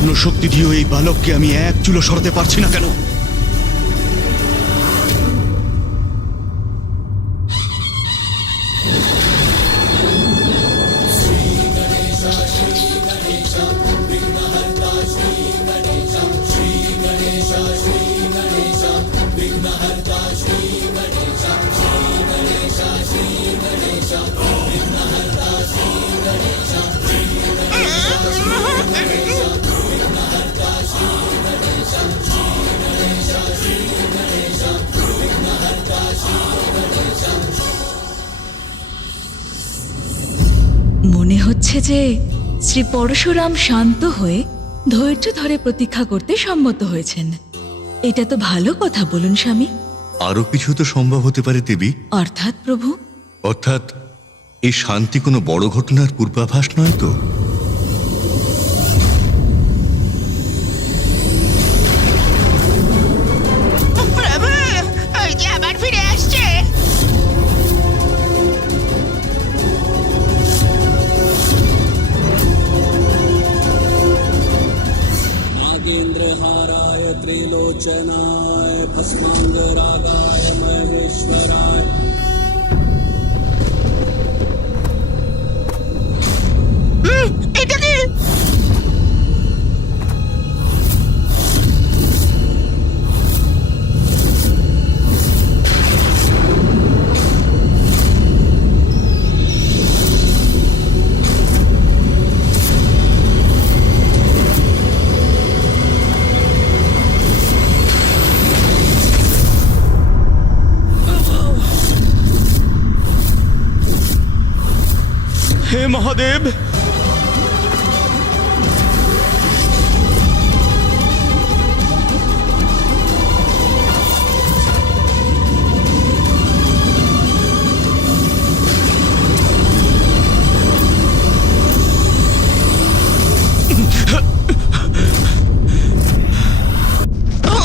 সম্পূর্ণ শক্তি দিয়েও এই বালককে আমি এক চুলো সরাতে পারছি না কেন? মনে হচ্ছে যে শ্রী পরশুরাম শান্ত হয়ে ধৈর্য ধরে প্রতীক্ষা করতে সম্মত হয়েছেন। এটা তো ভালো কথা। বলুন স্বামী। আরো কিছু তো সম্ভব হতে পারে দেবী। অর্থাৎ প্রভু? অর্থাৎ এই শান্তি কোনো বড় ঘটনার পূর্বাভাস নয় তো? প্রভু, ওই যে আবার ফিরে আসছে। नागेन्द्रहाराय त्रिलोचनाय भस्मांगरागाय महेश्वराय এটা কি? হে মহাদেব,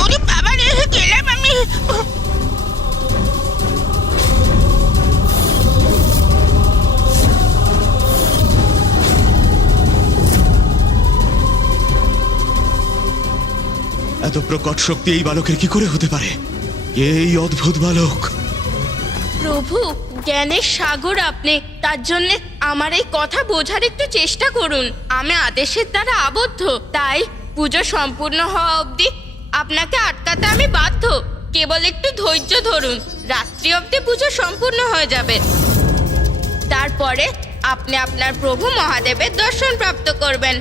ওরে বাবা রে, গেলাম আমি। এত প্রকট শক্তি এই বালকের কি করে হতে পারে? এই অদ্ভুত বালক। প্রভু, জ্ঞানের সাগর আপনি, তার জন্য আমার এই কথা বোঝার একটু চেষ্টা করুন। আমি আদেশের দ্বারা আবদ্ধ, তাই পুজো সম্পূর্ণ হওয়া অবধি আপনাকে আটকাতে আমি বাধ্য। কেবল একটু ধৈর্য ধরুন, রাত্রি অবধি পুজো সম্পূর্ণ হয়ে যাবে। তারপরে আপনি আপনার প্রভু মহাদেবের দর্শন প্রাপ্ত করবেন।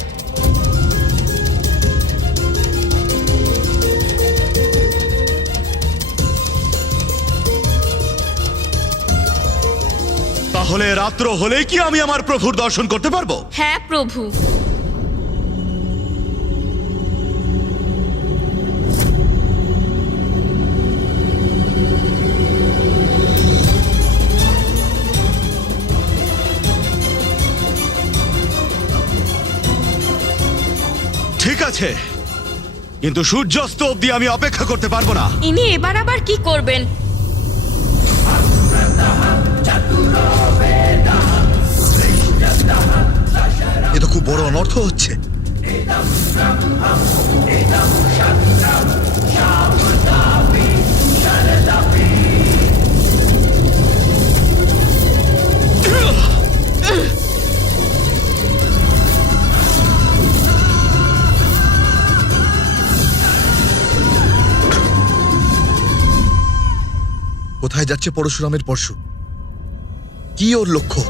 তাহলে রাত্র হলেই কি আমি আমার প্রভুর দর্শন করতে পারবো? হ্যাঁ প্রভু। ঠিক আছে, কিন্তু সূর্যাস্ত অবধি আমি অপেক্ষা করতে পারবো না। ইনি এবার আবার কি করবেন? এ তো খুব বড় অনর্থ হচ্ছে। কোথায় যাচ্ছে পরশুরামের পরশু? কি ওর লক্ষ্য?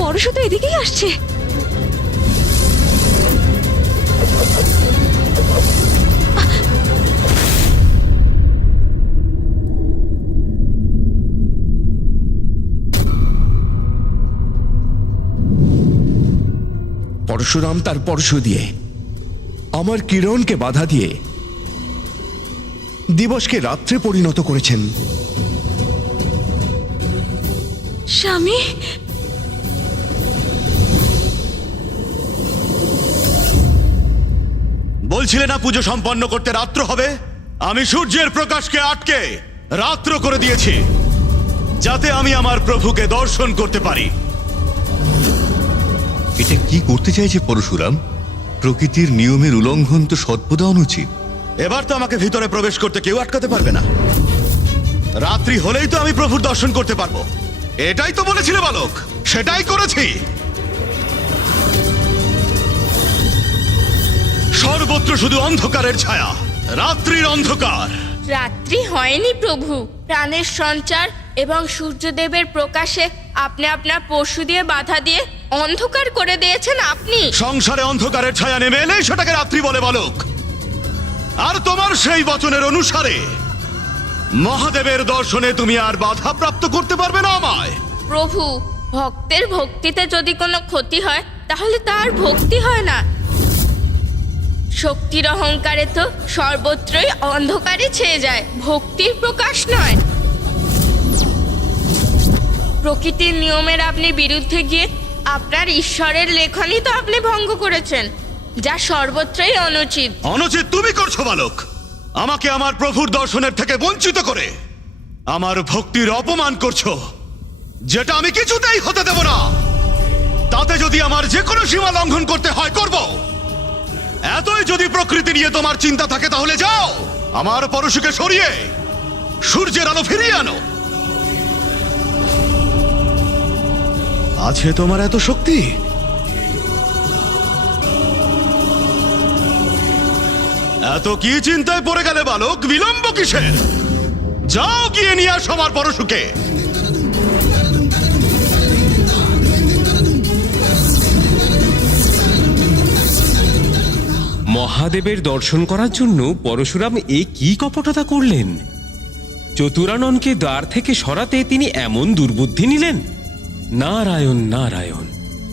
পরশু তো এদিকেই আসছে। পরশুরাম তার পরশু দিয়ে আমার কিরণকে বাধা দিয়ে দিবসকে রাত্রে পরিণত করেছেন। স্বামী, বলছিলে না পুজো সম্পন্ন করতে রাত্র হবে? আমি সূর্যের প্রকাশকে আটকে রাত্র করে দিয়েছি, যাতে আমি আমার প্রভুকে দর্শন করতে পারি। এটা কি করতে চাইছে পরশুরাম? প্রকৃতির নিয়মের উল্লঙ্ঘন তো সর্বদা অনুচিত। এবার তো আমাকে ভিতরে প্রবেশ করতে কেউ আটকাতে পারবে না। রাত্রি হলেই তো আমি প্রভুর দর্শন করতে পারবো। এটাই তো বলেছিলে বালক, সেটাই করেছি। সর্বত্র শুধু অন্ধকারের ছায়া, রাত্রির অন্ধকার। রাত্রি হয়নি প্রভু, প্রাণের সঞ্চার এবং সূর্যদেবের প্রকাশে আপনি আপনার পশু দিয়ে বাধা দিয়ে অন্ধকার করে দিয়েছেন আপনি। সংসারে অন্ধকারের ছায়া নেমে এলে সেটাকে রাত্রি বলে বালক। আর তোমার সেই বচনের অনুসারে মহাদেবের দর্শনে তুমি আর বাধা প্রাপ্ত করতে পারবে না আমায়। প্রভু, ভক্তের ভক্তিতে যদি কোনো ক্ষতি হয় তাহলে তার ভক্তি হয় না। শক্তির অহংকারে তো সর্বত্রই অন্ধকারে ছেয়ে যায়, ভক্তির প্রকাশ নয়। প্রকৃতির নিয়মের আপনি বিরুদ্ধে গিয়ে আপনার ঈশ্বরের লেখনই তো আপনি ভঙ্গ করেছেন, যা সর্বত্রই অনুচিত। অনুচিত তুমি করছো বালক। আমাকে আমার প্রভুর দর্শনের থেকে বঞ্চিত করে আমার ভক্তির অপমান করছো, যেটা আমি কিছুতেই হতে দেব না। তাতে যদি আমার যে কোনো সীমা লঙ্ঘন করতে হয় করব। এতই যদি প্রকৃতি নিয়ে তোমার চিন্তা থাকে তাহলে যাও, আমার পরশুকে সরিয়ে সূর্যের আলো ফিরিয়ে আনো। আছে তোমার এত শক্তি? এত কি চিন্তায় পড়ে গেলে বালক? বিলম্ব কিসের? যাও গিয়ে নিয়ে আসো আমার পরশুকে। মহাদেবের দর্শন করার জন্য পরশুরাম এ কি কপটতা করলেন? চতুরাননকে দ্বার থেকে সরাতে তিনি এমন দুর্বুদ্ধি নিলেন? নারায়ণ নারায়ণ!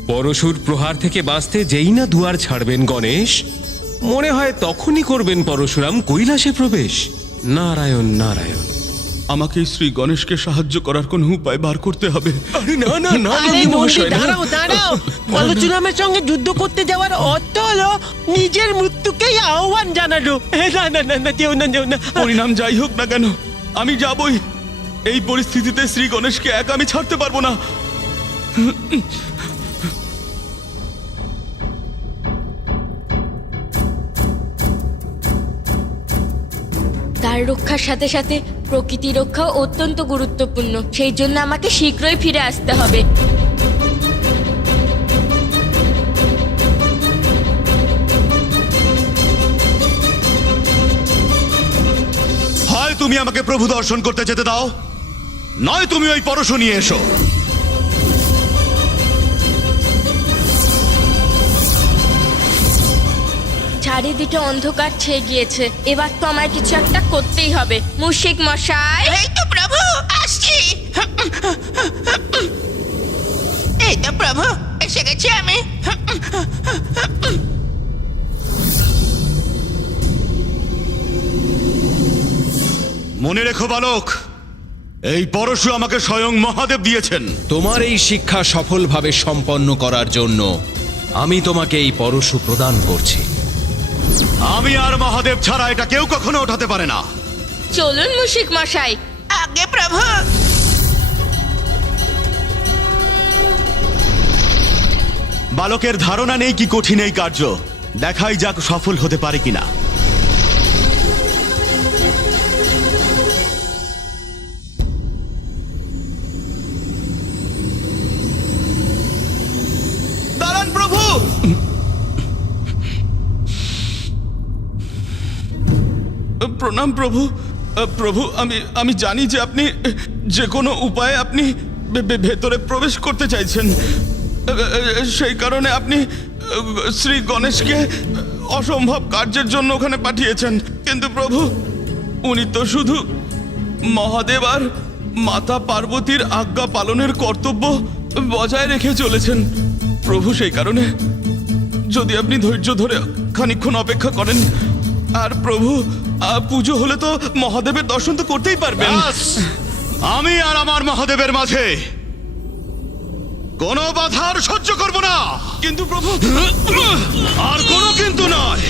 পরশুর প্রহার থেকে বাঁচতে যেই না দুয়ার ছাড়বেন গণেশ, মনে হয় তখনই করবেন পরশুরাম কৈলাসে প্রবেশ। নারায়ণ নারায়ণ! আমাকে শ্রী গণেশকে সাহায্য করার কোন উপায় বার করতে হবে। না না না, আরে নন্দী, দাঁড়াও দাঁড়াও। পরশুরামের সঙ্গে যুদ্ধ করতে যাওয়ার অর্থ হলো নিজের মৃত্যুকেই আহ্বান জানালো। না না না না, যেও না যেও না। পরিণাম যাই হোক না কেন আমি যাবই। এই পরিস্থিতিতে শ্রী গণেশকে একা আমি ছাড়তে পারবো না। তার রক্ষার সাথে সাথে প্রকৃতি রক্ষাও অত্যন্ত গুরুত্বপূর্ণ। সেই জন্য আমাকে শীঘ্রই ফিরে আসতে হবে। হয় তুমি আমাকে প্রভু দর্শন করতে যেতে দাও, নয় তুমি ওই পরশু নিয়ে এসো। চারিদিকে অন্ধকার ছেয়ে গিয়েছে, এবার তো আমায় কিছু একটা করতেই হবে। মুশিক মশাই! এই তো প্রভু, আসছি। এই তো প্রভু, এসে গেছি আমি। মনে রেখো বালক, এই পরশু আমাকে স্বয়ং মহাদেব দিয়েছেন। তোমার এই শিক্ষা সফলভাবে সম্পন্ন করার জন্য আমি তোমাকে এই পরশু প্রদান করছি। আমি আর মহাদেব ছাড়া এটা কেউ কখনো ওঠাতে পারে না। চলুন মুশিক মশাই। আগে প্রভু। বালকের ধারণা নেই কি কঠিন এই কার্য, দেখাই যাক সফল হতে পারে কিনা। দাঁড়ান প্রভু! প্রণাম প্রভু। প্রভু, আমি জানি যে আপনি যে কোনো উপায়ে আপনি ভেতরে প্রবেশ করতে চাইছেন। সেই কারণে আপনি শ্রী গণেশকে অসম্ভব কার্যের জন্য ওখানে পাঠিয়েছেন। কিন্তু প্রভু, উনি তো শুধু মহাদেব আর মাতা পার্বতীর আজ্ঞা পালনের কর্তব্য বজায় রেখে চলেছেন। প্রভু, সেই কারণে যদি আপনি ধৈর্য ধরে খানিকক্ষণ অপেক্ষা করেন, আর প্রভু পুজো হলে তো মহাদেবের দর্শন তো করতেই পারবেন। আমি আর আমার মহাদেবের মাঝে কোনো বাধার সহ্য করব না। কিন্তু প্রভু, আর কোনো কিন্তু নয়।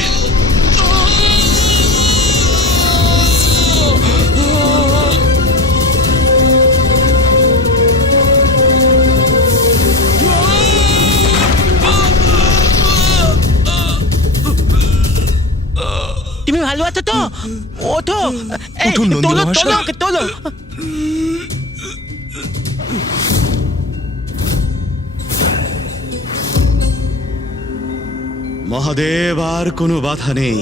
ভালো আছো তো? ওঠো। এই, উঠুন, নন্দী তোলো, মহাশয়। তোলো ওকে, তোলো। মহাদেব, আর কোনো বাধা নেই,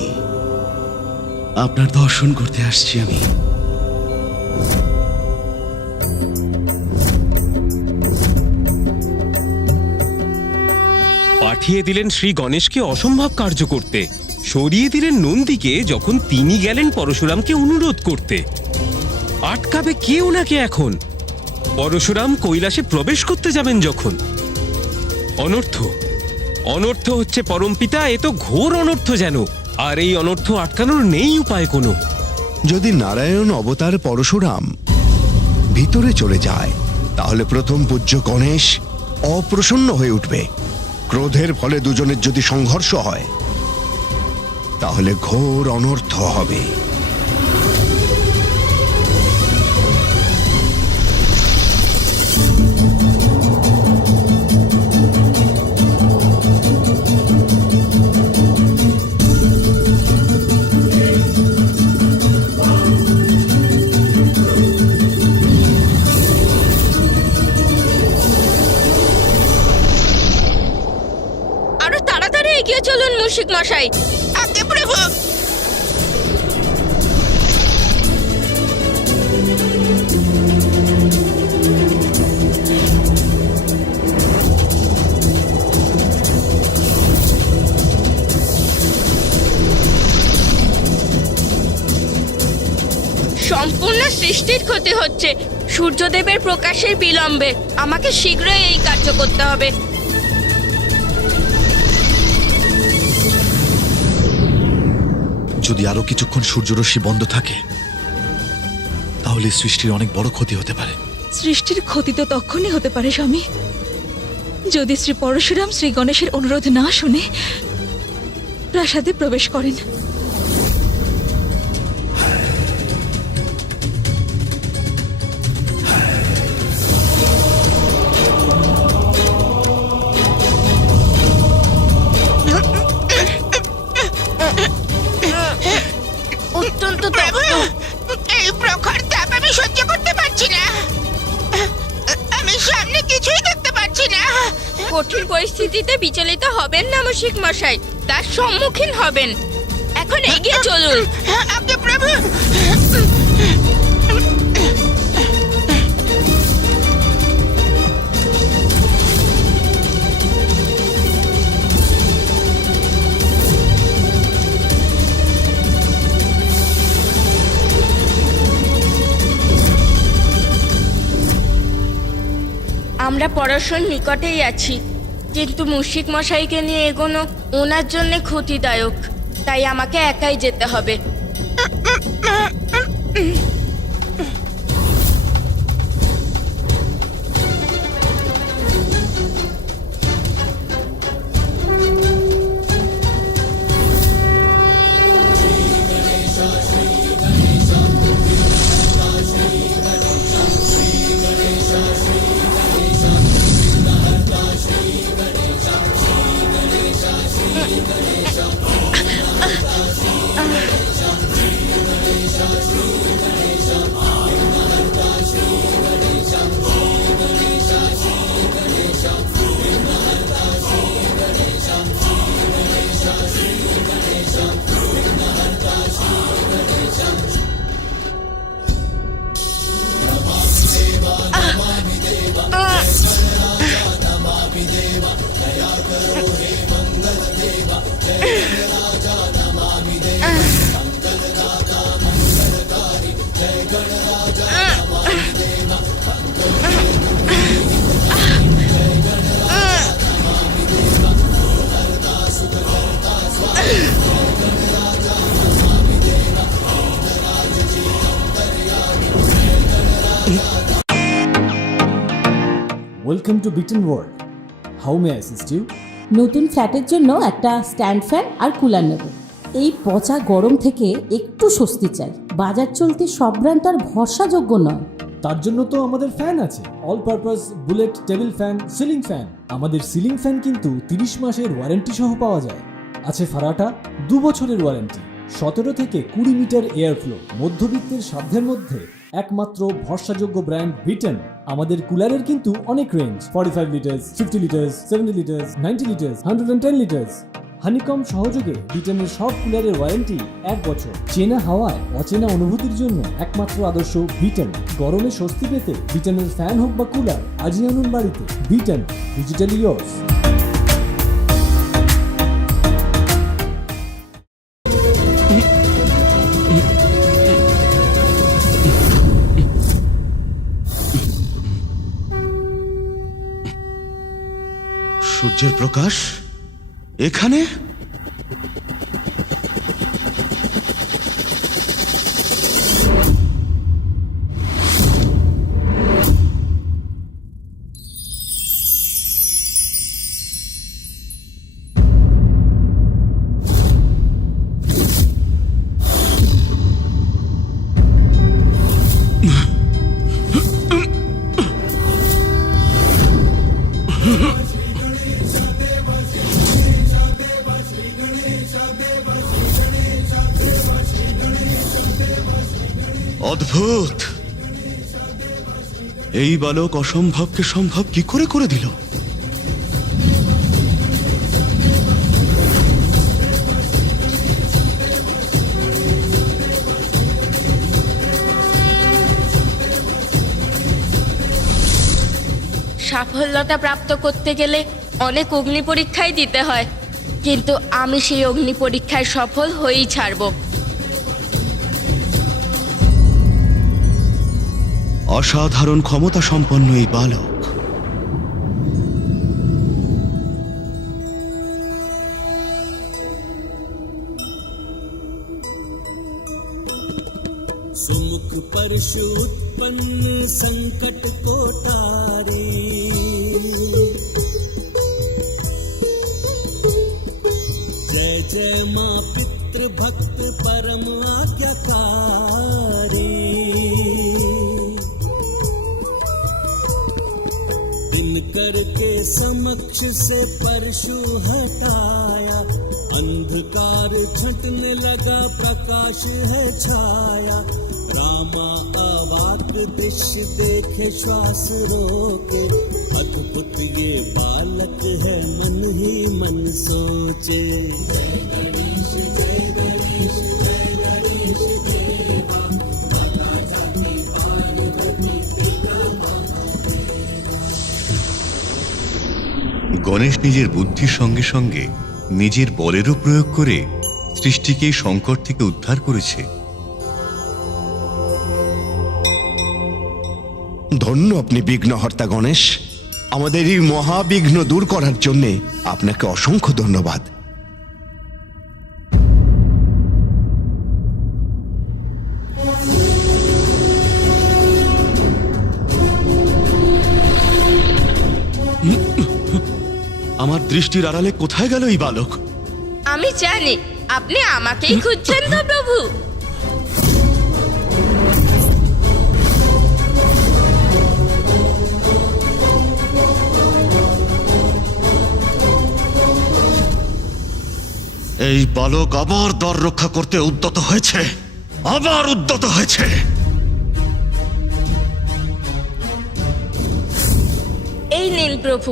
আপনার দর্শন করতে আসছি আমি। পাঠিয়ে দিলেন শ্রী গণেশকে অসম্ভব কার্য করতে, সরিয়ে দিলেন নন্দীকে যখন তিনি গেলেন পরশুরামকে অনুরোধ করতে। আটকাবে কে ওনাকে এখন? পরশুরাম কৈলাসে প্রবেশ করতে যাবেন যখন। অনর্থ, অনর্থ হচ্ছে পরমপিতা, এ তো ঘোর অনর্থ যেন। আর এই অনর্থ আটকানোর নেই উপায় কোনো। যদি নারায়ণ অবতার পরশুরাম ভিতরে চলে যায়, তাহলে প্রথম পূজ্য গণেশ অপ্রসন্ন হয়ে উঠবে। ক্রোধের ফলে দুজনের যদি সংঘর্ষ হয়, তাহলে ঘোর অনর্থ হবে। আরো তাড়াতাড়ি এগিয়ে চলুন মুশিক মশাই। আগে প্রভু। সম্পূর্ণ সৃষ্টির ক্ষতি হচ্ছে সূর্যদেবের প্রকাশের বিলম্বে। আমাকে শীঘ্রই এই কার্য করতে হবে। যদি আরো কিছুক্ষণ সূর্যরশ্মি বন্ধ থাকে, তাহলে সৃষ্টির অনেক বড় ক্ষতি হতে পারে। সৃষ্টির ক্ষতি তো তখনই হতে পারে স্বামী, যদি শ্রী পরশুরাম শ্রী গণেশের অনুরোধ না শুনে প্রাসাদে প্রবেশ করেন। অত্যন্ত তপ্ত। এই প্রখর তাপ আমি সহ্য করতে পারছি না। আমি সামনে কিছুই দেখতে পাচ্ছি না। কঠিন পরিস্থিতিতে বিচলিত হবেন না মুশিক মশাই, তার সম্মুখীন হবেন। এখন এগিয়ে চলুন। আগে প্রভু। আমরা পরশুর নিকটেই আছি, কিন্তু মুশিক মশাইকে নিয়ে এগোনো ওনার জন্য ক্ষতিদায়ক, তাই আমাকে একাই যেতে হবে। Welcome to Bitten World. How may I assist you? নতুন ফ্ল্যাটের জন্য একটা স্ট্যান্ড ফ্যান আর কুলার নেব। এই পচা গরম থেকে একটু স্বস্তি চাই। বাজার চলতে সব ব্র্যান্ড আর ভরসাযোগ্য নয়। তার জন্য তো আমাদের ফ্যান আছে, all purpose bullet table fan, ceiling fan. আমাদের সিলিং ফ্যান কিন্তু 30 মাসের ওয়ারেন্টি সহ পাওয়া যায়। আছে ফারাটা 2 বছরের ওয়ারেন্টি, 17 থেকে 20 মিটার এয়ার ফ্লো, মধ্যবিত্তের সাধ্যের মধ্যে একমাত্র ভরসাযোগ্য ব্র্যান্ড বিটেন। আমাদের কুলারের কিন্তু অনেক range, 45 litres, 50 litres, 70 litres, 90 litres, 110 litres. Honeycomb সহযোগে বিটেনের সব কুলারের ওয়ারেন্টি 1 বছর। চেনা হাওয়ায় অচেনা অনুভূতির জন্য একমাত্র আদর্শ বিটেন। গরমে স্বস্তি পেতে বিটেনের ফ্যান হোক বা কুলার, আজই আনুন বাড়িতে। Beaten, digitally yours. সূর্যের প্রকাশ এখানে? অদ্ভুত! এই বালক অসম্ভবকে সম্ভব কি করে করে দিল? সাফল্যতা প্রাপ্ত করতে গেলে অনেক অগ্নি পরীক্ষাই দিতে হয়, কিন্তু আমি সেই অগ্নি পরীক্ষায় সফল হয়েই ছাড়ব। অসাধারণ ক্ষমতা সম্পন্ন এই বালক सुमुख परशु उत्पन्न संकट को तारे, जय जय माँ पितृ भक्त परम आज्ञाकारी। दिनकर के समक्ष से परशु हटाया, अंधकार छंटने लगा प्रकाश है छाया। रामा अवाक दृश्य देखे श्वास रोके, अद्भुत ये बालक है मन ही मन सोचे। जय गणेश जय गणेश जय गणेश देवा, माता जाति पार्वती पिता महादेव। গণেশ নিজের বুদ্ধির সঙ্গে সঙ্গে নিজের বলেরও প্রয়োগ করে সৃষ্টিকে এই সংকট থেকে উদ্ধার করেছে। ধন্য আপনি বিঘ্নহর্তা গণেশ। আমাদের এই মহাবিঘ্ন দূর করার জন্য আপনাকে অসংখ্য ধন্যবাদ। আমার দৃষ্টির আড়ালে কোথায় গেল এই বালক? আমি জানি আপনি আমাকেই খুঁজছেন তো প্রভু। এই বালক আবার দ্বার রক্ষা করতে উদ্যত হয়েছে, আবার উদ্যত হয়েছে। এই নিন প্রভু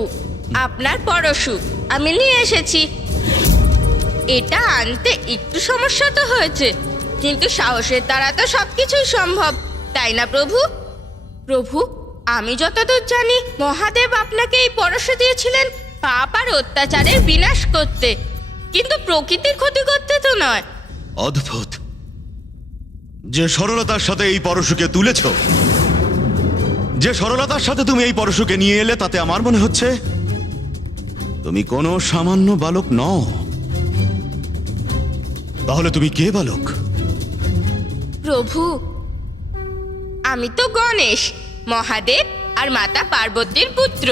আপনার পরশু, আমি নিয়ে এসেছি। এটা আনতে একটু সমস্যা তো হয়েছে, কিন্তু সাহসের দ্বারা তো সবকিছুই সম্ভব, তাই না প্রভু? প্রভু, আমি যতদূর জানি মহাদেব আপনাকে এই পরশু দিয়েছিলেন পাপ আর অত্যাচারের বিনাশ করতে, কিন্তু প্রকৃতির ক্ষতি করতে তো নয়। অদ্ভুত! যে সরলতার সাথে এই পরশুকে তুলেছ, যে সরলতার সাথে তুমি এই পরশুকে নিয়ে এলে, তাতে আমার মনে হচ্ছে তুমি কোনো সামান্য বালক নও। তাহলে তুমি কে বালক? প্রভু, আমি তো গণেশ, মহাদেব আর মাতা পার্বতীর পুত্র।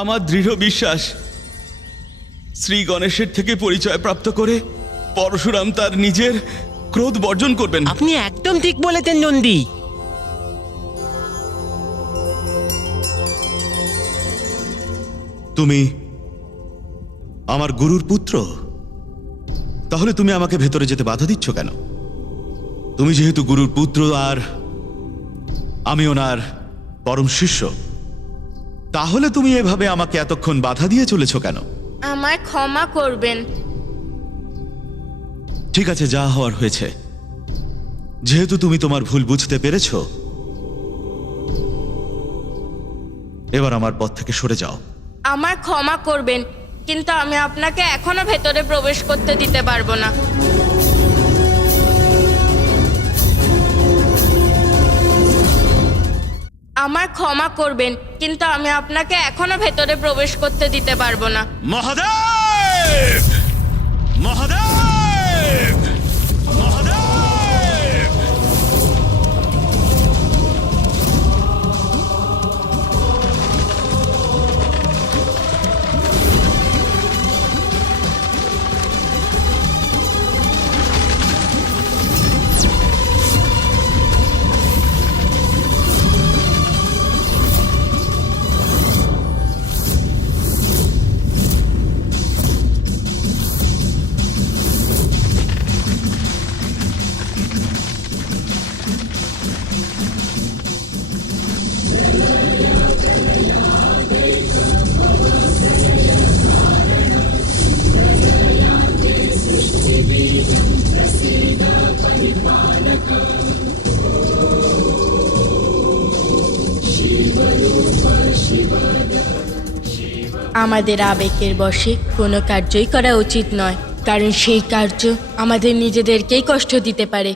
আমার দৃঢ় বিশ্বাস শ্রী গণেশের থেকে পরিচয় প্রাপ্ত করে পরশুরাম তার নিজের ক্রোধ বর্জন করবেন। আপনি একদম ঠিক বলেছেন নন্দী। তুমি আমার গুরুর পুত্র, তাহলে তুমি আমাকে ভেতরে যেতে বাধা দিচ্ছ কেন? তুমি যেহেতু গুরুর পুত্র আর আমি ওনার পরম শিষ্য, তাহলে তুমি এভাবে আমাকে এতক্ষণ বাধা দিয়ে চলেছ কেন? আমায় ক্ষমা করবেন। ঠিক আছে, যা হওয়ার হয়েছে। যেহেতু তুমি তোমার ভুল বুঝতে পেরেছ, এবার আমার পথ থেকে সরে যাও। আমায় ক্ষমা করবেন, কিন্তু আমি আপনাকে এখনো ভেতরে প্রবেশ করতে দিতে পারবো না। আমায় ক্ষমা করবেন, কিন্তু আমি আপনাকে এখনো ভেতরে প্রবেশ করতে দিতে পারবো না। মহাদেব! মহাদেব! মহাদেব! আমাদের আবেগের বশে কোনো কার্যই করা উচিত নয়, কারণ সেই কার্য আমাদের নিজেদেরকেই কষ্ট দিতে পারে।